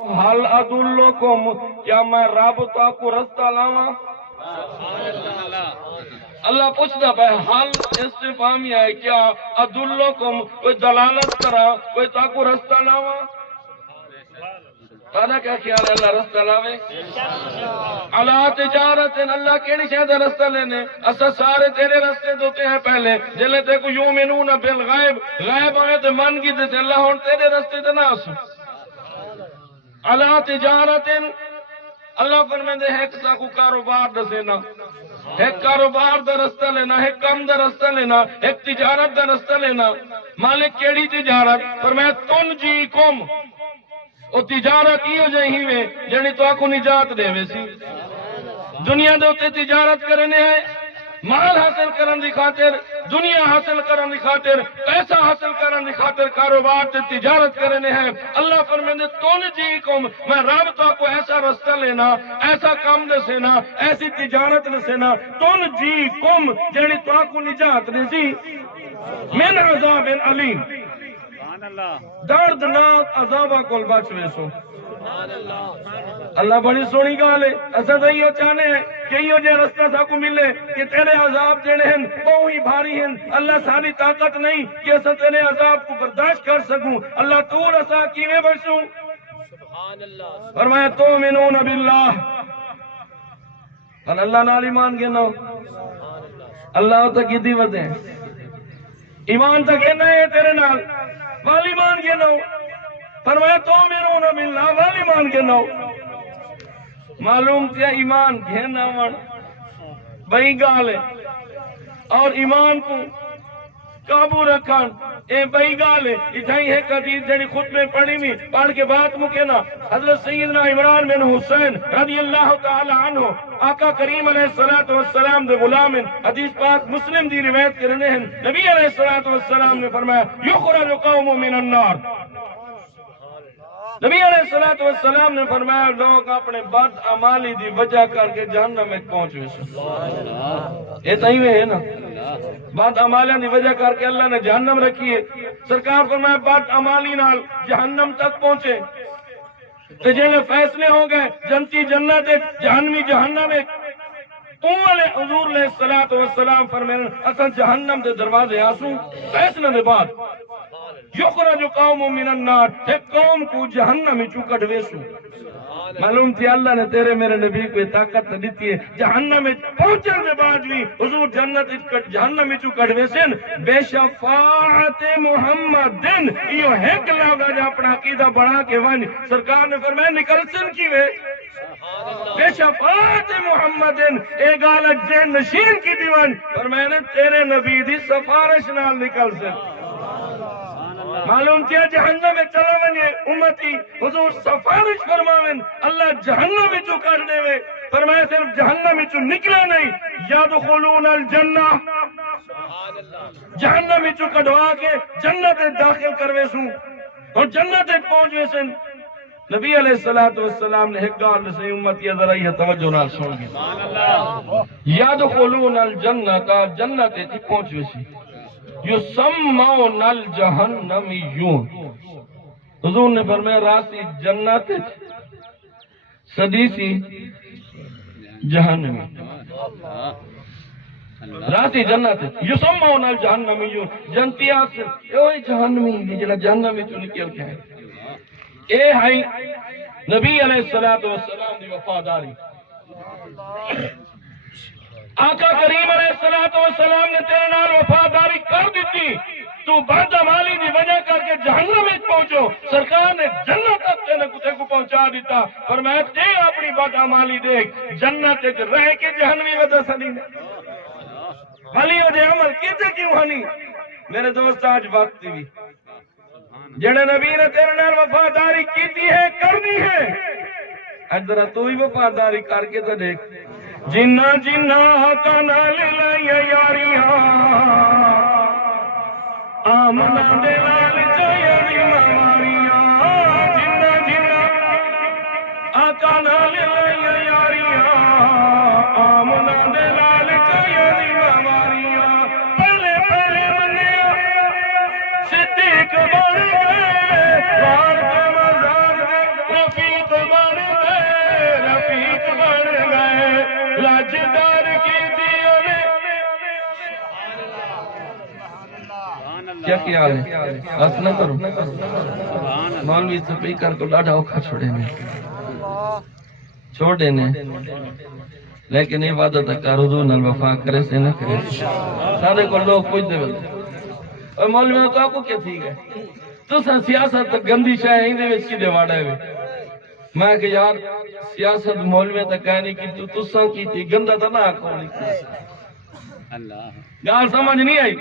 حل ادلکم، کیا میں رب تو کو رستہ لاواں؟ اللہ پوچھتا ہے حل استفہامیہ ہے، کیا ادلکم کوئی دلالت کرا، کوئی تا کو رستہ لاواں؟ تانا کیا خیال ہے اللہ رستہ لاوے؟ اللہ تجارت اللہ کیڑی شے دا رستہ لینے؟ اسا سارے تیرے رستے دوتے ہیں پہلے جلے تے کو یومنون بالغیب، غیب ہوئے تے من کی تے اللہ ہون تیرے رستے تے نہ اسو اللہ تجارت اللہ فرمیندے ہے کہ تا کو کاروبار دسینا، ایک کاروبار دا رستہ لینا، ایک کام دا رستہ لینا، ایک تجارت دا رستہ لینا۔ مالک کیڑی تجارت؟ فرمایا تن جی کم، او تجارت ہی ہو جائے ہی میں جنی تو آکو نجات دے ویسی دنیا دے ہوتے تجارت کرنے ہیں، مال حاصل کرن دی خاطر، دنیا حاصل کرن دی خاطر، پیسہ حاصل کرن دی خاطر کاروبار تے تجارت کرنے ہیں۔ اللہ فرمیندے تن جی کم، میں رب تو کو ایسا رستہ لینا، ایسا کام دسینا، ایسی تجارت دسینا، تن جی کم جنی تو کو نجات دے سی من عذاب علیم، دردناک عذابہ کول بچ ویسو۔ اللہ بڑی سونی گال ہے، ایسا تو یہ چاہنے ہیں کہ یہ جو رستہ سا کو ملے کہ تیرے عذاب جڑے ہیں بہت ہی بھاری ہیں، اللہ ساری طاقت نہیں کہ ایسا تیرے عذاب کو برداشت کر سکوں، اللہ تو رسا کیویں بچوں؟ فرمایا تؤمنون باللہ، اللہ نال ایمان کے نو اللہ تک کی دیوت ہے، ایمان تک کہنا ہے تیرے نال والی مان کے نو، فرمایا تؤمنون باللہ والی مان کے نو۔ معلوم کیا ایمان گھینا من بئی گال ہے اور ایمان کو قابو رکھن اے بئی گال ہے۔ اتھائی ہے حدیث جڑی خود میں پڑھی میں پڑھ کے بات مکینا، حضرت سیدنا عمران بن حسین رضی اللہ تعالی عنہ آقا کریم علیہ السلام دے غلام، حدیث پاک مسلم دی روایت کرنے ہیں، نبی علیہ السلام نے فرمایا یخرج قوم من النار، نبی علیہ السلام نے فرمایا لوگ اپنے بد اعمالی دی وجہ کر کے جہنم میں پہنچ ویسے، یہ تھی ہے نا بد اعمالیاں دی وجہ کر کے اللہ نے جہنم رکھی ہے۔ سرکار فرمایا بد اعمالی نال جہنم تک پہنچے تو جنہیں فیصلے ہو گئے جنتی جنت جہنمی جہنم ایک والے حضور علیہ السلام فرمائے اصل جہنم دے دروازے آسوں فیصلے دے بعد یخرج قوم من النار، ایک قوم کو جہنم میں چکٹ ویسو۔ معلوم تھی اللہ نے تیرے میرے نبی کو طاقت دیتی ہے جہنم میں پہنچنے کے بعد بھی حضور جنت جہنم میں چکٹ ویسن بے شفاعت محمد دن یہ ہیک لوگا جو اپنا عقیدہ بڑھا کے ون سرکار نے فرمایا نکلسن کی وے بے شفاعت محمد اے گالت جین نشین کی دیوان فرمایا نے تیرے نبی دی سفارش نال نکلسن۔ معلوم کیا جہنم میں چلا ونیے امتی حضور سفارش فرماویں اللہ جہنم میں چو کرنے میں فرمایا صرف جہنم میں چو نکلا نہیں یادخلون الجنہ، جہنم میں چو کڑوا کے جنت داخل کروے سوں اور جنت پہنچوے سن۔ نبی علیہ السلام نے ایک گال سے امتی ذرا یہ توجہ نال سن گئی یادخلون الجنہ کا جنت تھی پہنچوے سی یسمون الجہنمیون، حضور نے فرمایا راسی جنت صدیسی جہنمی، راسی جنت یسمون الجہنمیون، جنتی آخر اوہ جہنمی جنہ جہنمی چو نکل کے ہے۔ اے ہائی نبی علیہ السلام دی وفاداری، آقا کریم علیہ السلام نے تیرے نال وفاداری کر دیتی، تو بد اعمالی دی وجہ کر کے جہنم میں پہنچو، سرکار نے جنت تک تیرے کتے کو پہنچا دیتا، فرمایا تے اپنی بد اعمالی دیکھ جنت ایک رہ کے جہنمی وجہ سنی نے بھلی ہو جے عمل کیتے کیوں ہنی؟ میرے دوست آج وقت بھی جنہیں نبی نے تیرے نال وفاداری کیتی ہے کرنی ہے، اج ذرا تو ہی وفاداری کر کے تو دیکھ جنہ جنہ آقا نال لائیا یاریاں آمنہ دے لال چاہیے ماریاں، جنہ جنہ آقا نال لائیا یاریاں آمنہ دے لال چاہیے ماریاں، پہلے پہلے منیا صدیق بن گئے وار کے مزار دے رفیع توفیق بن گئے رفیق بن گئے لاجدار کی دیوں نے کیا خیال ہے بس نہ کرو مولوی سپیکر کو ڈاڈا اوکھا چھوڑے نے لیکن یہ وعدہ کر حضور نال وفا کرے سے نہ کرے سارے کو لوگ پوچھتے بلتے اور مولوی تو آپ کو کیا تھی گئے تو سیاست گندی شاہ ہی دے وچ کی دے واڑا ہے میں کہ یار سیاست مولوی تک کہہ نہیں کی تو ساں کی تھی گندا تھا نہ آکھو اللہ گال سمجھ نہیں آئی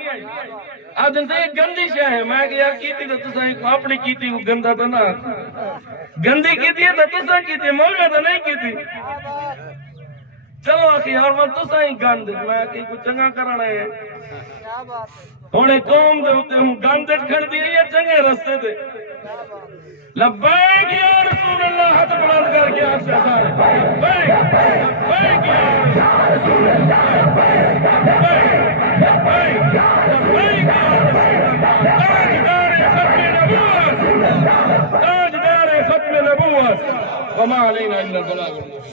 آدم سے ایک گندی شاہ ہے میں کہ یار کی تھی تو تساں اپنی کی تھی وہ گندا تھا نہ گندی کی تھی تو تساں کی تھی مولوی تو نہیں کی تھی چلو آخی یار میں تساں ہی گند میں کہ کچھ چنگا کرنا ہے ہونے قوم دے ہوتے ہوں گند کھڑ دیا یہ چنگے رستے دے لبیک یا رسول اللہ ہاتھ بلند کر کے آپ سے سارے لبیک یا رسول اللہ لبیک یا رسول اللہ تاجدار ختم نبوت وما علینا الا البلاغ